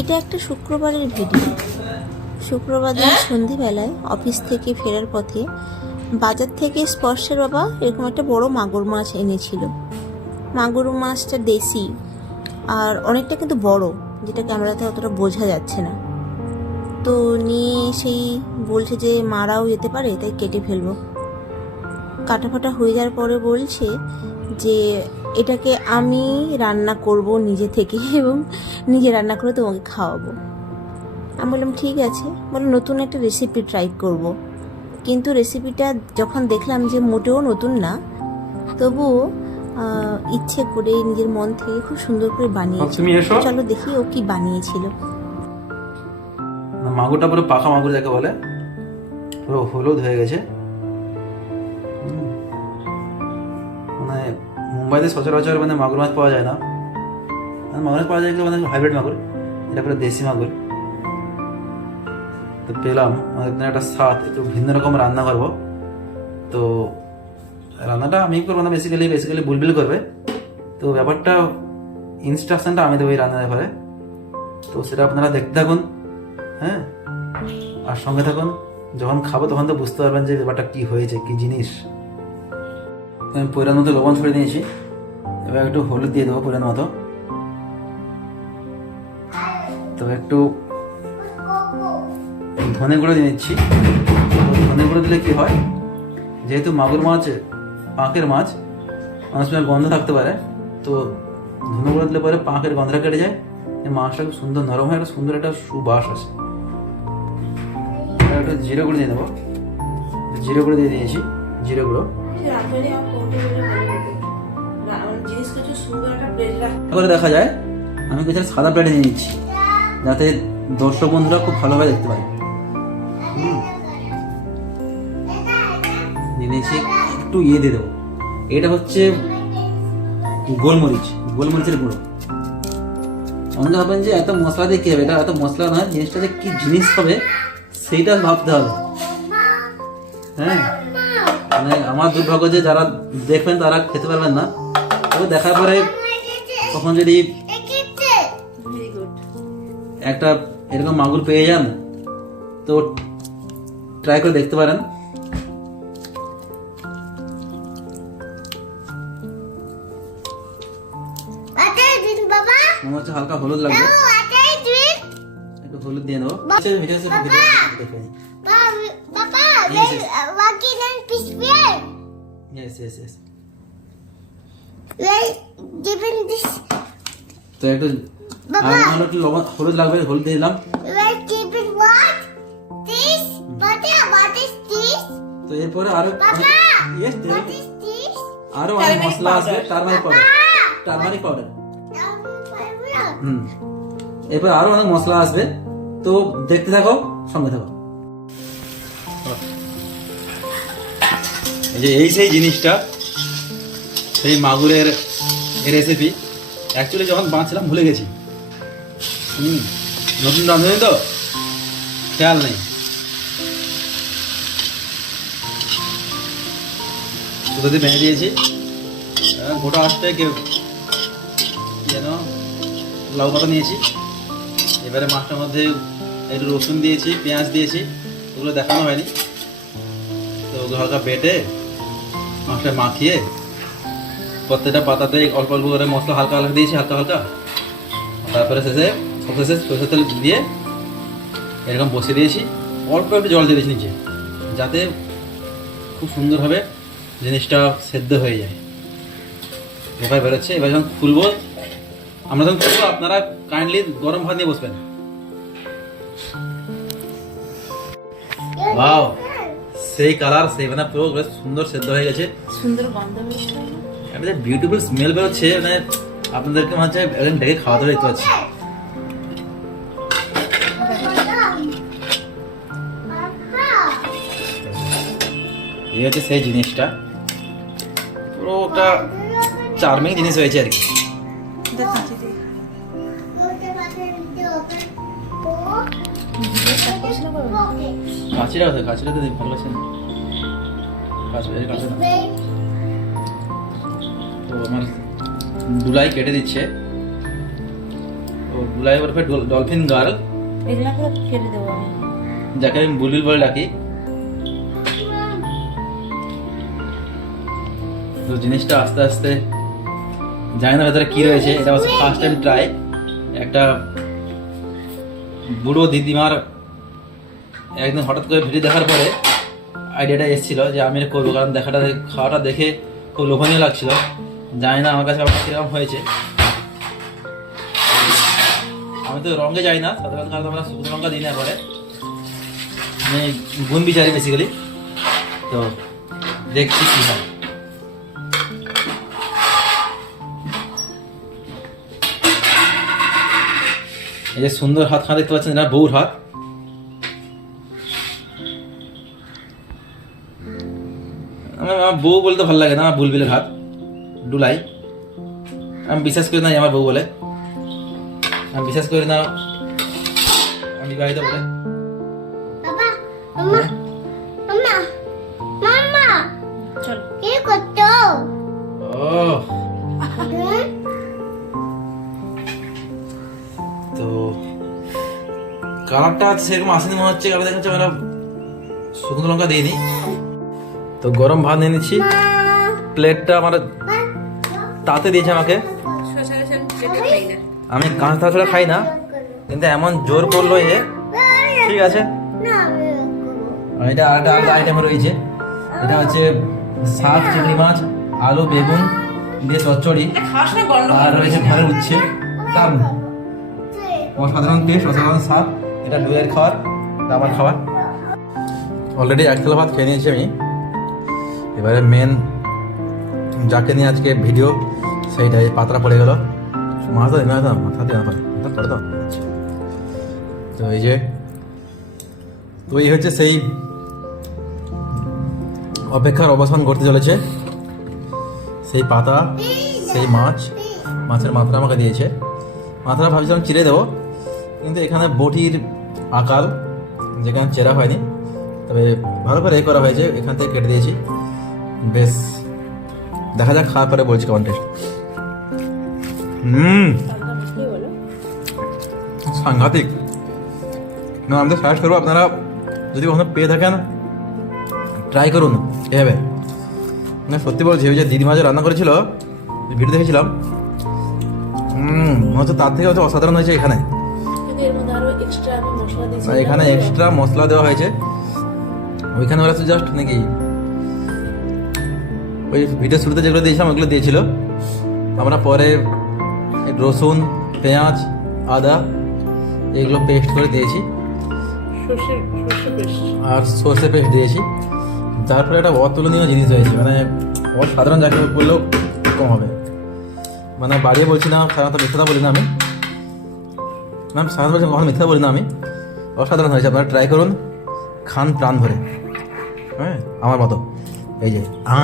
এটা একটা শুক্রবারের ভিডিও। শুক্রবার দিন সন্ধেবেলায় অফিস থেকে ফেরার পথে বাজার থেকে স্পর্শের বাবা এরকম একটা বড় মাগুর মাছ এনেছিল। মাগুর মাছটা দেশি আর অনেকটা কিন্তু বড় যেটা ক্যামেরাতে অতটা বোঝা যাচ্ছে না। তো নিয়ে সেই বলছে যে মারাও যেতে পারে তাই কেটে ফেলব। কাটাফাটা হয়ে যাওয়ার পরে বলছে যে এটাকে আমি রান্না করব নিজে থেকে এবং নিজে রান্না করে তোমাকে খাওয়াবো। আমি বললাম ঠিক আছে। বলে নতুন একটা রেসিপি ট্রাই করব। কিন্তু রেসিপিটা যখন দেখলাম যে মোটেও নতুন না তবুও ইচ্ছে করে নিজের মন থেকে খুব সুন্দর করে বানিয়েছে। তুমি চলো দেখি ও কি বানিয়েছিল। মাগুরটা পুরো পাকা মাগুর যাকে বলে পুরো হলুদ হয়ে গেছে। মানে মুম্বাইতে সচরাচর মানে মাগুর মাছ পাওয়া যায় না। মাগুর মাছ পাওয়া যায় মানে হাইব্রিড মাগুর। এটা পুরো দেশি মাগুর। তো পেলাম, আমাদের একটা স্বাদ, একটু ভিন্ন রকম রান্না করব। তো রান্নাটা আমি করব না বেসিক্যালি বেসিক্যালি বুলবিল করবে। তো ব্যাপারটা ইনস্ট্রাকশনটা আমি দেবো এই রান্নার ঘরে তো সেটা আপনারা দেখতে থাকুন হ্যাঁ? আর সঙ্গে থাকুন, যখন খাব তখন তো বুঝতে পারবেন যে ব্যাপারটা কী হয়েছে, কী জিনিস। আমি পরিমাণ লবণ ছড়িয়ে দিয়েছি। এবার একটু হলুদ দিয়ে দেবো পরিমাণ মতো। তবে একটু ধনে গুঁড়ো দিয়ে নিচ্ছি। ধনে গুঁড়ো দিলে কি হয়? যেহেতু মাগুর মাছ, পাঁকের মাছ, অনেক সময় গন্ধ থাকতে পারে, তো ধনে গুঁড়ো দিলে পরে পাঁকের গন্ধটা কেটে যায়। মাছটা খুব সুন্দর নরম হয়, একটা সুন্দর একটা সুবাস এবার একটু জিরে গুঁড়ো দিয়ে দেবো। জিরে গুঁড়ো দিয়ে দিয়েছি, জিরে গুঁড়ো। দেখা যায়। আমি কিছু সাদা নিয়ে নিচ্ছি, যাতে দর্শক বন্ধুরা খুব ভালোভাবে দেখতে নিয়েছি, একটু ইয়ে দিয়ে দেবো। এটা হচ্ছে গোলমরিচ, গোলমরিচের গুঁড়ো। অনেকে ভাবেন যে এত মশলা দিয়ে কি হবে? এটা এত মশলা নয়, জিনিসটা যে কি জিনিস হবে, সেইটা ভাবতে হবে। হ্যাঁ? মানে আমার দুর্ভাগ্য যে যারা দেখবেন তারা খেতে পারবেন না। তবে দেখার পরে কখন যদি একটা এরকম মাগুর পেয়ে যান তো ট্রাই করে দেখতে পারেন মনে হচ্ছে হালকা হলুদ লাগবে একটু হলুদ দিয়ে নেব আচ্ছা, দেখে। Yes, yes. Yes, yes, yes. We're giving this. তো একটু বাবা। আর নাহলে একটু লবণ হলুদ লাগবে হলুদ দিলাম giving what? This. What is what is this? তো এরপরে আরও! Yes। What is this? আরও অনেক মশলা আসবে টারমারিক পাউডার টারমারিক পাউডার হুম এরপর আরও অনেক মশলা আসবে তো দেখতে থাকো সঙ্গে থাকো এই যে এই সেই জিনিসটা সেই মাগুরের রেসিপি অ্যাকচুয়ালি যখন বাঁচলাম ভুলে গেছি। হুম, নতুন রাঁধুনি তো, খেয়াল নেই। দিয়ে ভেঙে দিয়েছি। গোটা আসতে কেউ যেন লাউ পাতা নিয়েছি। এবারে মাছটার মধ্যে একটু রসুন দিয়েছি, পেঁয়াজ দিয়েছি, ওগুলো দেখানো হয়নি। তো ওগুলো হালকা বেটে মাছটা মাখিয়ে প্রত্যেকটা পাতাতে অল্প অল্প করে মশলা হালকা হালকা দিয়েছি, হালকা হালকা। তারপরে শেষে শেষে, সরষের তেল দিয়ে এরকম বসে দিয়েছি। অল্প একটু জল দিয়ে দিয়েছি নিচে, যাতে খুব সুন্দরভাবে জিনিসটা সেদ্ধ হয়ে যায়। এবার বেরোচ্ছে, এবার যখন খুলবো, আমরা যখন খুলবো, আপনারা কাইন্ডলি গরম ভাত নিয়ে বসবেন। সেই কালার সেই মানে পুরো সুন্দর সেদ্ধ হয়ে গেছে। সুন্দর গন্ধ একটা যে বিউটিফুল স্মেল বেরোচ্ছে মানে আপনাদেরকে মনে হচ্ছে একদম ডেকে খাওয়াতে দেখতে পাচ্ছি। এই হচ্ছে সেই জিনিসটা। পুরো একটা চার্মিং জিনিস হয়েছে আর কি। কাছিরা আছে কাছিরা তো ভালো লাগছে না। কাছে না। তো আমার দুলাই কেটে দিচ্ছে। তো বুলাই ওরফে ডল- ডলফিন গার্ল। যাকে আমি বুলবুল বলে ডাকি। তো জিনিসটা আস্তে আস্তে জানি না ভেতরে কি রয়েছে এটা হচ্ছে ফার্স্ট টাইম ট্রাই একটা বুড়ো দিদিমার একদিন হঠাৎ করে ভিডিও দেখার পরে আইডিয়াটা এসেছিল যে আমি করব কারণ দেখাটা খাওয়াটা দেখে খুব লোভনীয় লাগছিল। জানি না আমার কাছে কীরকম হয়েছে। আমি তো রঙে যাই না সাধারণত কারণ আমরা শুকনো লঙ্কা দিই না পরে আমি গুণ বিচারি বেসিক্যালি তো দেখছি কি হয়। এই যে সুন্দর হাত খা দেখতে পাচ্ছেন বউর হাত। আমার বউ বলতে ভালো লাগে না বুলবিলের হাত। ডুলাই আমি বিশ্বাস করি না আমার বউ বলে। আমি বিশ্বাস করি না আমি বিবাহিত বলে। বাবা মামা মামা মামা চল। কি করছ? ও তো কালারটা সেরকম আসেনি মনে হচ্ছে কারণ দেখাচ্ছে আমরা শুকনো লঙ্কা দিইনি। তো গরম ভাত নিয়ে নিচ্ছি। প্লেটটা আমার তাতে দিয়েছে আমাকে। আমি কাঁচ ছাড়া খাই না। কিন্তু এমন জোর করল এ। ঠিক আছে। এটা আরেকটা আলাদা আইটেম রয়েছে। এটা হচ্ছে শাক চিংড়ি মাছ আলু বেগুন দিয়ে চচ্চড়ি। আর রয়েছে ঘরের উচ্ছে। দারুণ অসাধারণ টেস্ট অসাধারণ স্বাদ। এটা ডুয়ের খাবার আমার খাবার অলরেডি এক থালা ভাত খেয়ে নিয়েছি আমি। এবারে মেন যাকে নিয়ে আজকে ভিডিও, সেইটাই, পাতলা পড়ে গেল। মাথা দিন মাথা মাথা দিয়ে পারে পড়ে দাও তো এই যে, তো এই হচ্ছে সেই অপেক্ষার অবসান করতে চলেছে। সেই পাতা, সেই মাছ, মাছের মাথা আমাকে দিয়েছে। মাথাটা ভাবছিলাম চিড়ে দেবো, কিন্তু এখানে বটির আকাল যেখানে চেরা হয়নি, তবে ভালো করে এ করা হয়েছে, এখান থেকে কেটে দিয়েছি। বেশ। দেখা যাক খাওয়ার পরে বলছি কেমন টেস্ট হুম। সাংঘাতিক। না আমাদের সাজেস্ট করব আপনারা যদি কখনো পেয়ে থাকেন ট্রাই করুন এভাবে না সত্যি বলছি ওই যে দিদিমা যে রান্না করেছিল ভিডিও দেখেছিলাম হুম মনে হচ্ছে তার থেকে হচ্ছে অসাধারণ হয়েছে এখানে। এখানে এক্সট্রা মশলা দেওয়া হয়েছে। ওইখানে ওরা জাস্ট নাকি ওই ভিডিও শুরুতে যেগুলো দিয়েছিলাম ওগুলো দিয়েছিল। আমরা পরে রসুন পেঁয়াজ আদা এগুলো পেস্ট করে দিয়েছি। আর সর্ষে পেস্ট দিয়েছি। যার ফলে একটা অতুলনীয় জিনিস হয়েছে মানে অসাধারণ যাকে বললেও কম হবে। মানে বাড়িয়ে বলছি না সাধারণত মিথ্যাটা বলি না আমি। ম্যাম সাধারণত বলছি কখনো মিথ্যা বলি না আমি। অসাধারণ হয়েছে আপনারা ট্রাই করুন। খান প্রাণ ভরে। হ্যাঁ আমার মতো। এই যে আ